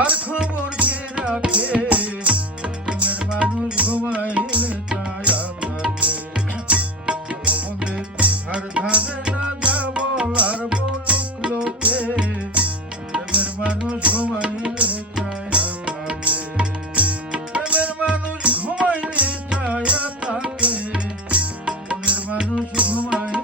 আর খবর কে রাখে প্রেমের মানুষ ঘুমাইলে ছায়া থাকে মনের ধার ধারে না যা বলার বলুক লোকে প্রেমের মানুষ ঘুমাইলে ছায়া থাকে প্রেমের মানুষ ঘুমাইলে ছায়া থাকে মনের মানুষ ঘুমাইলে